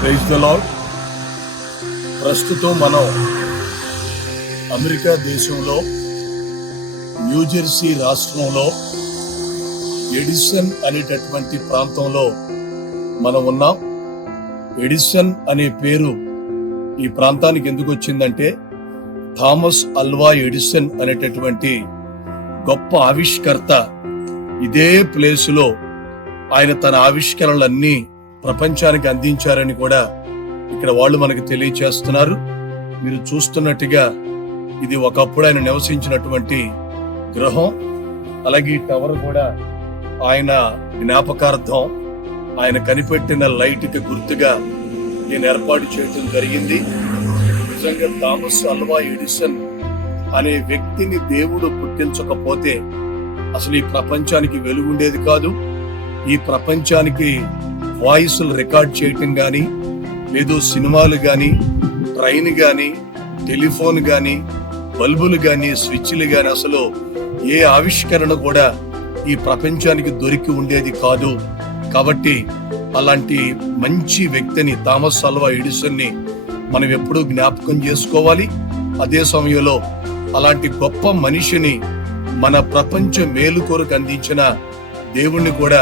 Praise the lord ప్రస్తుతం మనం America దేశంలో న్యూజెర్సీ రాష్ట్రంలో ఎడిసన్ అనేటటువంటి ప్రాంతంలో మనం ఉన్నాం. ఎడిసన్ అనే పేరు ఈ ప్రాంతానికి ఎందుకు వచ్చిందంటే థామస్ అల్వా ఎడిసన్ అనేటటువంటి గొప్ప ఆవిష్కర్త ఇదే ప్లేసులో ఆయన తన ఆవిష్కరణలన్నీ ప్రపంచానికి అందించారని కూడా ఇక్కడ వాళ్ళు మనకు తెలియచేస్తున్నారు. మీరు చూస్తున్నట్టుగా ఇది ఒకప్పుడు ఆయన నివసించినటువంటి గృహం అలాగే ఈ టవర్ కూడా ఆయన జ్ఞాపకార్థం. ఆయన కనిపెట్టిన లైట్కి గుర్తుగా నేను ఏర్పాటు చేయడం జరిగింది. నిజంగా థామస్ అల్వా ఎడిసన్ అనే వ్యక్తిని దేవుడు పుట్టించకపోతే అసలు ఈ ప్రపంచానికి వెలుగుండేది కాదు. ఈ ప్రపంచానికి వాయిస్లు రికార్డ్ చేయటం కానీ లేదు సినిమాలు కానీ ట్రైన్ కానీ టెలిఫోన్ కానీ బల్బులు కానీ స్విచ్లు కానీ అసలు ఏ ఆవిష్కరణ కూడా ఈ ప్రపంచానికి దొరికి ఉండేది కాదు. కాబట్టి అలాంటి మంచి వ్యక్తిని థామస్ అల్వా ఎడిసన్ని మనం ఎప్పుడూ జ్ఞాపకం చేసుకోవాలి. అదే సమయంలో అలాంటి గొప్ప మనిషిని మన ప్రపంచ మేలు కొరకు అందించిన దేవుణ్ణి కూడా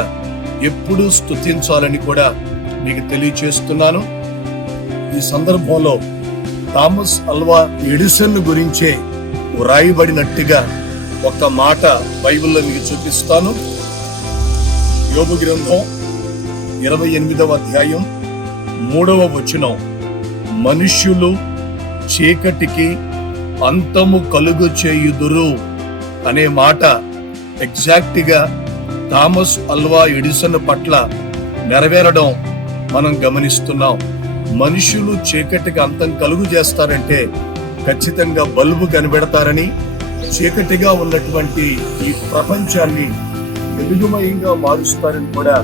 ఎప్పుడూ స్తుతించాలని కూడా మీకు తెలియచేస్తున్నాను. ఈ సందర్భంలో థామస్ అల్వా ఎడిసన్ గురించే వ్రాయబడినట్టుగా ఒక మాట బైబిల్లో మీకు చూపిస్తాను. యోగ గ్రంథం ఇరవై ఎనిమిదవ అధ్యాయం మూడవ వచనం. మనుష్యులు చీకటికి అంతము కలుగు చేయుదురు అనే మాట ఎగ్జాక్ట్గా థామస్ అల్వా ఎడిసన్ పట్ల నెరవేరడం మనం గమనిస్తున్నాం. మనుషులు చీకటికి అంతం కలుగు చేస్తారంటే ఖచ్చితంగా బల్బు కనిపెడతారని చీకటిగా ఉన్నటువంటి ఈ ప్రపంచాన్ని వెలుగుమయంగా మారుస్తారని కూడా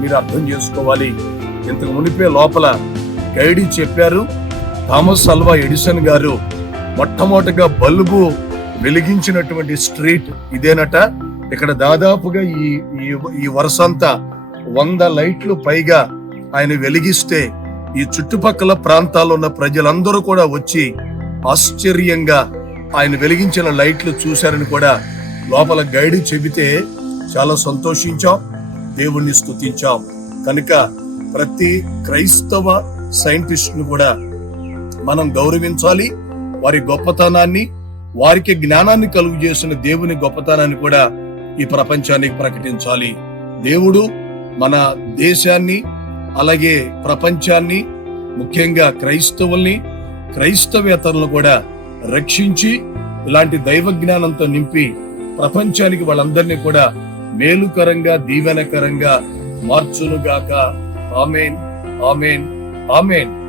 మీరు అర్థం చేసుకోవాలి. ఇంతకు మునిపే లోపల గైడీ చెప్పారు థామస్ అల్వా ఎడిసన్ గారు మొట్టమొదటిగా బల్బు వెలిగించినటువంటి స్ట్రీట్ ఇదేనట. ఇక్కడ దాదాపుగా ఈ ఈ- ఈ వరుసంతా వంద లైట్లు పైగా ఆయన వెలిగిస్తే ఈ చుట్టుపక్కల ప్రాంతాల్లో ఉన్న ప్రజలందరూ కూడా వచ్చి ఆశ్చర్యంగా ఆయన వెలిగించిన లైట్లు చూశారని కూడా లోపల గైడ్ చెబితే చాలా సంతోషించాం దేవుణ్ణి స్తుతించాం. కనుక ప్రతి క్రైస్తవ సైంటిస్ట్ని కూడా మనం గౌరవించాలి వారి గొప్పతనాన్ని వారికి జ్ఞానాన్ని కలుగు చేసిన దేవుని గొప్పతనాన్ని కూడా ఈ ప్రపంచానికి ప్రకటించాలి. దేవుడు మన దేశాన్ని అలాగే ప్రపంచాన్ని ముఖ్యంగా క్రైస్తవుల్ని క్రైస్తవేతరులను కూడా రక్షించి ఇలాంటి దైవ జ్ఞానంతో నింపి ప్రపంచానికి వాళ్ళందరినీ కూడా మేలుకరంగా దీవెనకరంగా మార్చునుగాక. Amen amen amen.